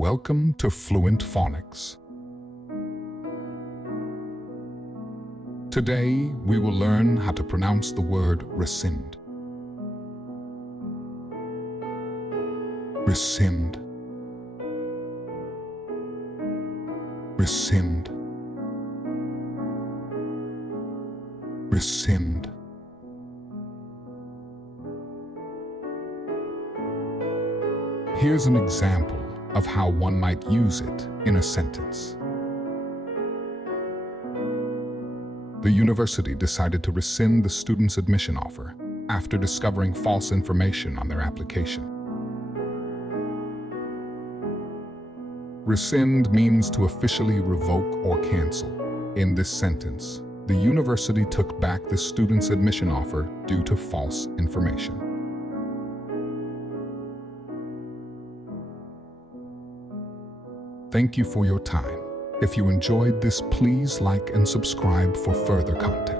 Welcome to Fluent Phonics. Today, we will learn how to pronounce the word rescind. Rescind. Rescind. Rescind. Here's an example of how one might use it in a sentence. The university decided to rescind the student's admission offer after discovering false information on their application. Rescind means to officially revoke or cancel. In this sentence, the university took back the student's admission offer due to false information. Thank you for your time. If you enjoyed this, please like and subscribe for further content.